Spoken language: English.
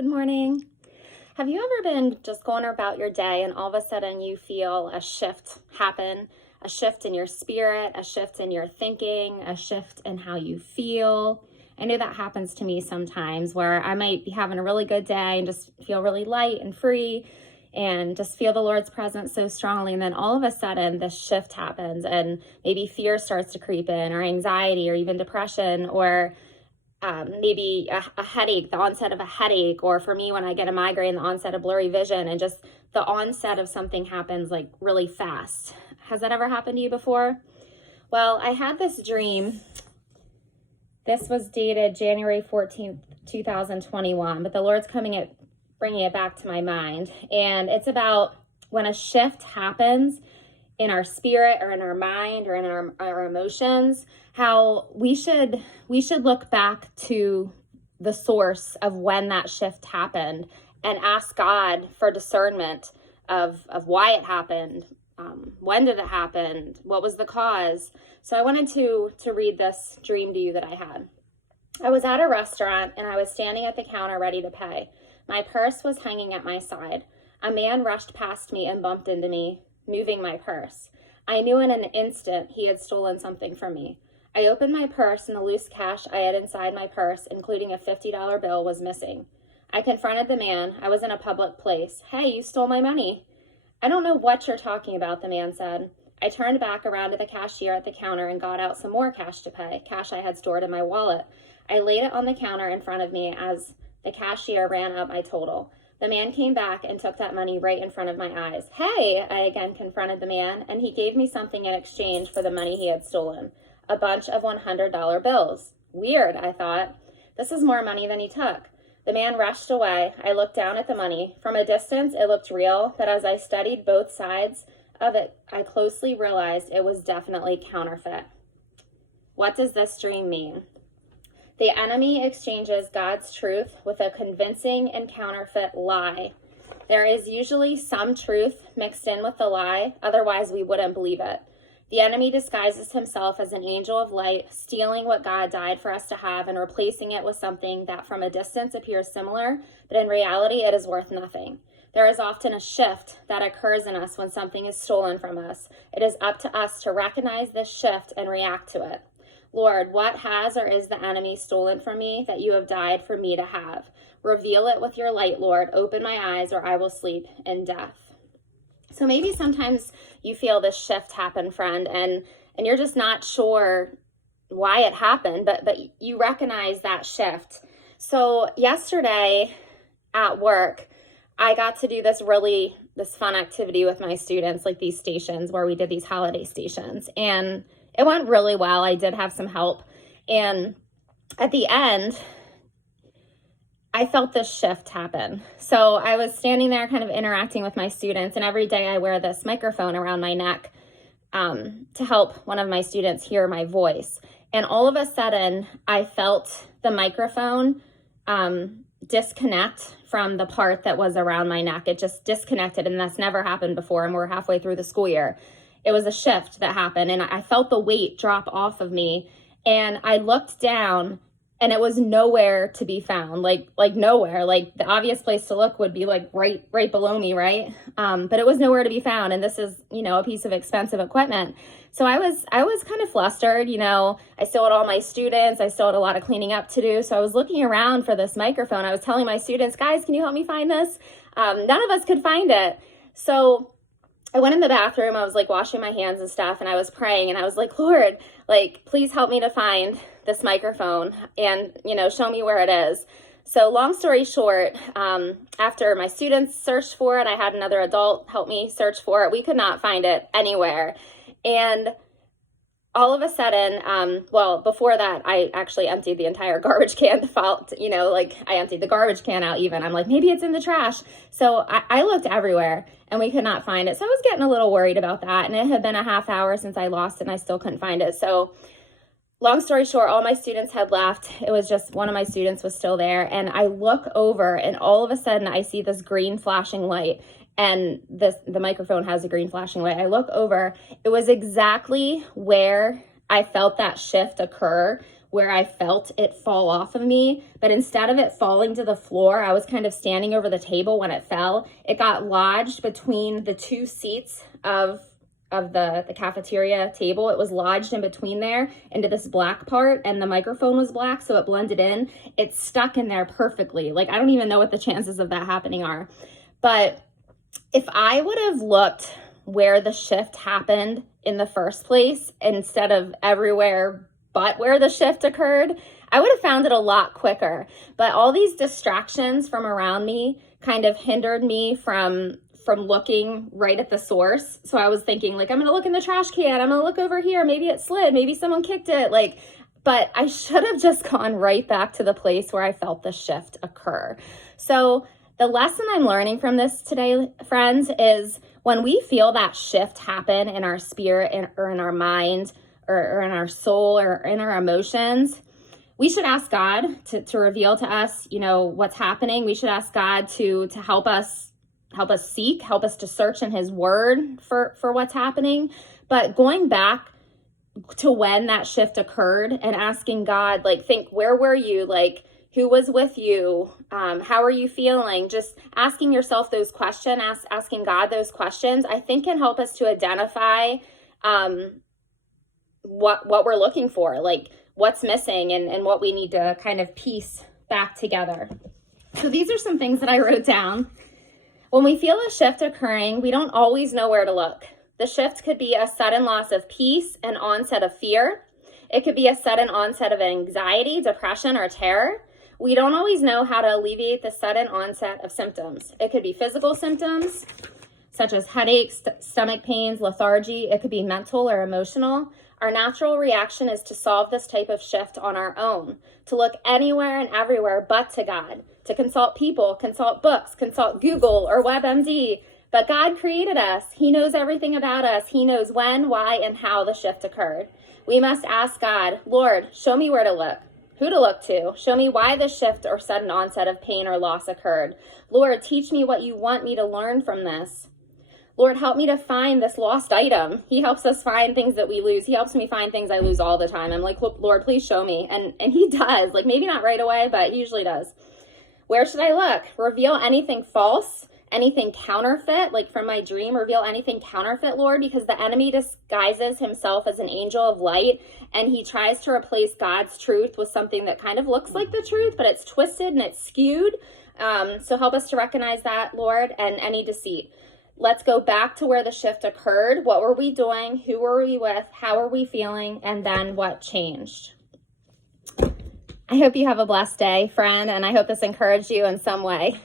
Good morning. Have you ever been just going about your day and all of a sudden you feel a shift happen, a shift in your spirit, a shift in your thinking, a shift in how you feel? I know that happens to me sometimes where I might be having a really good day and just feel really light and free and just feel the Lord's presence so strongly. And then all of a sudden this shift happens and maybe fear starts to creep in, or anxiety, or even depression, or maybe a headache, the onset of a headache, or for me, when I get a migraine, the onset of blurry vision, and just the onset of something happens like really fast. Has that ever happened to you before? Well, I had this dream. This was dated January 14th, 2021, but the Lord's bringing it back to my mind. And it's about when a shift happens in our spirit or in our mind or in our emotions, how we should look back to the source of when that shift happened and ask God for discernment of why it happened. When did it happen? What was the cause? So I wanted to read this dream to you that I had. I was at a restaurant and I was standing at the counter ready to pay. My purse was hanging at my side. A man rushed past me and bumped into me, moving my purse. I knew in an instant he had stolen something from me. I opened my purse and the loose cash I had inside my purse, including a $50 bill, was missing. I confronted the man. I was in a public place. "Hey, you stole my money." "I don't know what you're talking about," the man said. I turned back around to the cashier at the counter and got out some more cash to pay, cash I had stored in my wallet. I laid it on the counter in front of me as the cashier ran up my total. The man came back and took that money right in front of my eyes. "Hey," I again confronted the man, and he gave me something in exchange for the money he had stolen. A bunch of $100 bills. Weird, I thought. This is more money than he took. The man rushed away. I looked down at the money. From a distance, it looked real, but as I studied both sides of it, I closely realized it was definitely counterfeit. What does this dream mean? The enemy exchanges God's truth with a convincing and counterfeit lie. There is usually some truth mixed in with the lie, otherwise we wouldn't believe it. The enemy disguises himself as an angel of light, stealing what God died for us to have and replacing it with something that from a distance appears similar, but in reality it is worth nothing. There is often a shift that occurs in us when something is stolen from us. It is up to us to recognize this shift and react to it. Lord, what has or is the enemy stolen from me that you have died for me to have? Reveal it with your light, Lord. Open my eyes or I will sleep in death. So maybe sometimes you feel this shift happen, friend, and you're just not sure why it happened, but you recognize that shift. So yesterday at work, I got to do this fun activity with my students, like these stations where we did these holiday stations, and it went really well. I did have some help. And at the end, I felt this shift happen. So I was standing there kind of interacting with my students, and every day I wear this microphone around my neck to help one of my students hear my voice. And all of a sudden, I felt the microphone disconnect from the part that was around my neck. It just disconnected, and that's never happened before, and we're halfway through the school year. It was a shift that happened, and I felt the weight drop off of me, and I looked down, and it was nowhere to be found, like nowhere. Like the obvious place to look would be like right below me, right? But it was nowhere to be found, and this is, a piece of expensive equipment. So I was kind of flustered, I still had all my students, I still had a lot of cleaning up to do, so I was looking around for this microphone. I was telling my students, "Guys, can you help me find this?" None of us could find it. So I went in the bathroom, I was like washing my hands and stuff, and I was praying, and I was like, "Lord, like, please help me to find this microphone and, show me where it is." So long story short, after my students searched for it, I had another adult help me search for it. We could not find it anywhere. And all of a sudden, before that, I actually emptied the entire garbage can. I emptied the garbage can out even. I'm like, maybe it's in the trash. So I looked everywhere and we could not find it. So I was getting a little worried about that. And it had been a half hour since I lost it and I still couldn't find it. So long story short, all my students had left. It was just one of my students was still there. And I look over and all of a sudden I see this green flashing light. And the microphone has a green flashing light. I look over, it was exactly where I felt that shift occur where I felt it fall off of me, but instead of it falling to the floor, I was kind of standing over the table when it fell. It got lodged between the two seats of the cafeteria table. It was lodged in between there into this black part, and the microphone was black, so it blended in. It stuck in there perfectly. Like, I don't even know what the chances of that happening are. But if I would have looked where the shift happened in the first place instead of everywhere but where the shift occurred, I would have found it a lot quicker. But all these distractions from around me kind of hindered me from looking right at the source. So I was thinking, like, I'm gonna look in the trash can, I'm gonna look over here, maybe it slid, maybe someone kicked it, but I should have just gone right back to the place where I felt the shift occur. So the lesson I'm learning from this today, friends, is when we feel that shift happen in our spirit or in our mind or in our soul or in our emotions, we should ask God to reveal to us, what's happening. We should ask God to help us seek, help us to search in his word for what's happening. But going back to when that shift occurred and asking God, think, where were you? Who was with you? How are you feeling? Just asking yourself those questions, asking God those questions, I think can help us to identify what we're looking for, what's missing and what we need to kind of piece back together. So these are some things that I wrote down. When we feel a shift occurring, we don't always know where to look. The shift could be a sudden loss of peace, an onset of fear. It could be a sudden onset of anxiety, depression, or terror. We don't always know how to alleviate the sudden onset of symptoms. It could be physical symptoms, such as headaches, stomach pains, lethargy. It could be mental or emotional. Our natural reaction is to solve this type of shift on our own, to look anywhere and everywhere but to God, to consult people, consult books, consult Google or WebMD. But God created us. He knows everything about us. He knows when, why, and how the shift occurred. We must ask God, Lord, show me where to look, who to look to. Show me why the shift or sudden onset of pain or loss occurred. Lord, teach me what you want me to learn from this. Lord, help me to find this lost item. He helps us find things that we lose. He helps me find things I lose all the time. I'm like, Lord, please show me. And he does, maybe not right away, but he usually does. Where should I look? Reveal anything false, anything counterfeit, from my dream. Reveal anything counterfeit, Lord, because the enemy disguises himself as an angel of light, and he tries to replace God's truth with something that kind of looks like the truth, but it's twisted and it's skewed. So help us to recognize that, Lord, and any deceit. Let's go back to where the shift occurred. What were we doing? Who were we with? How are we feeling? And then what changed? I hope you have a blessed day, friend, and I hope this encouraged you in some way.